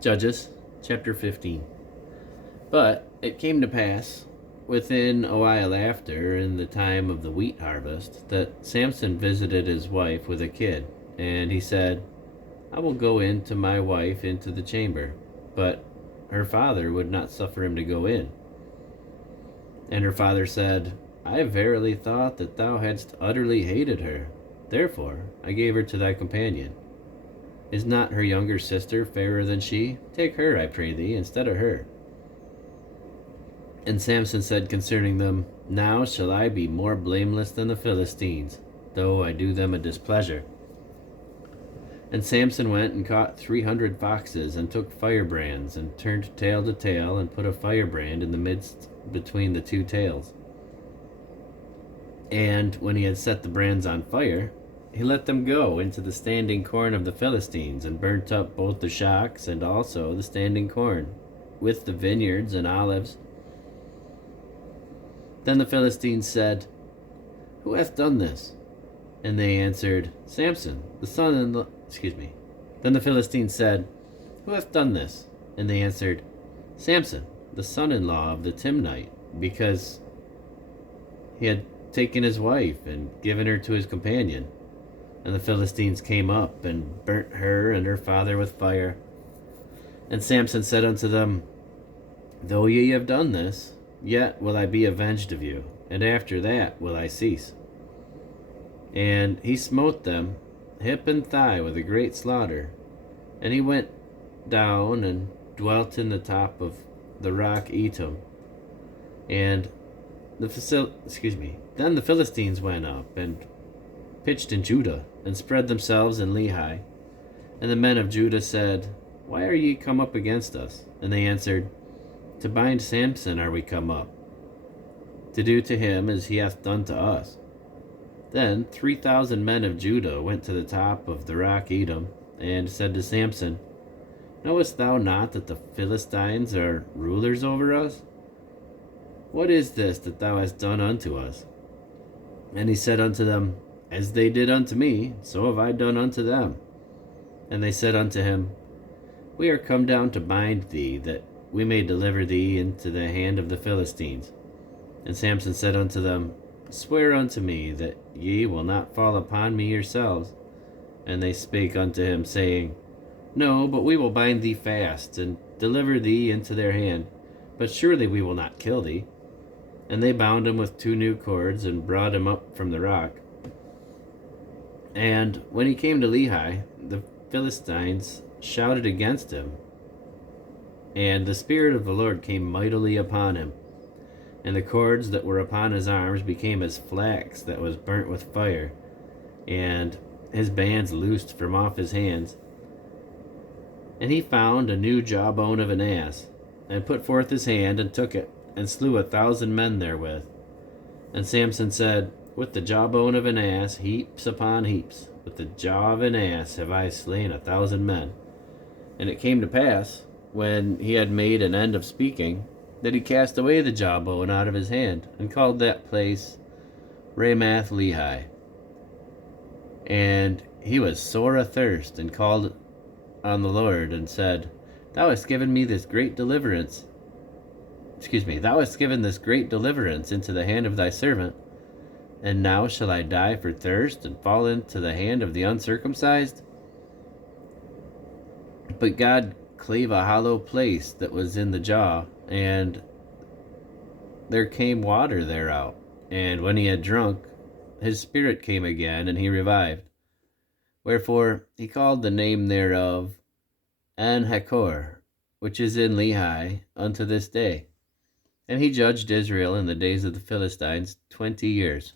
Judges chapter 15. But it came to pass, within a while after, in the time of the wheat harvest, that Samson visited his wife with a kid, and he said, I will go in to my wife into the chamber. But her father would not suffer him to go in. And her father said, I verily thought that thou hadst utterly hated her. Therefore I gave her to thy companion. Is not her younger sister fairer than she? Take her, I pray thee, instead of her. And Samson said concerning them, Now shall I be more blameless than the Philistines, though I do them a displeasure. And Samson went and caught 300 foxes, and took firebrands, and turned tail to tail, and put a firebrand in the midst between the two tails. And when he had set the brands on fire, he let them go into the standing corn of the Philistines, and burnt up both the shocks and also the standing corn, with the vineyards and olives. Then the Philistines said, Who hath done this? And they answered, Samson, the son-in-law. Then the Philistines said, Who hath done this? And they answered, Samson, the son-in-law of the Timnite, because he had taken his wife and given her to his companion. And the Philistines came up and burnt her and her father with fire. And Samson said unto them, Though ye have done this, yet will I be avenged of you, and after that will I cease. And he smote them hip and thigh with a great slaughter. And he went down and dwelt in the top of the rock Etam. And then the Philistines went up and pitched in Judah, and spread themselves in Lehi. And the men of Judah said, Why are ye come up against us? And they answered, To bind Samson are we come up, to do to him as he hath done to us. Then 3,000 men of Judah went to the top of the rock Edom, and said to Samson, Knowest thou not that the Philistines are rulers over us? What is this that thou hast done unto us? And he said unto them, As they did unto me, so have I done unto them. And they said unto him, We are come down to bind thee, that we may deliver thee into the hand of the Philistines. And Samson said unto them, Swear unto me that ye will not fall upon me yourselves. And they spake unto him, saying, No, but we will bind thee fast, and deliver thee into their hand, but surely we will not kill thee. And they bound him with 2 new cords, and brought him up from the rock. And when he came to Lehi, the Philistines shouted against him, and the Spirit of the Lord came mightily upon him. And the cords that were upon his arms became as flax that was burnt with fire, and his bands loosed from off his hands. And he found a new jawbone of an ass, and put forth his hand, and took it, and slew 1,000 men therewith. And Samson said, With the jawbone of an ass, heaps upon heaps, with the jaw of an ass have I slain 1,000 men. And it came to pass, when he had made an end of speaking, that he cast away the jawbone out of his hand, and called that place Ramath Lehi. And he was sore athirst, and called on the Lord, and said, Thou hast given me this great deliverance. Thou hast given this great deliverance into the hand of thy servant, and now shall I die for thirst, and fall into the hand of the uncircumcised? But God clave a hollow place that was in the jaw, and there came water thereout. And when he had drunk, his spirit came again, and he revived. Wherefore he called the name thereof En-Hakor, which is in Lehi, unto this day. And he judged Israel in the days of the Philistines 20 years.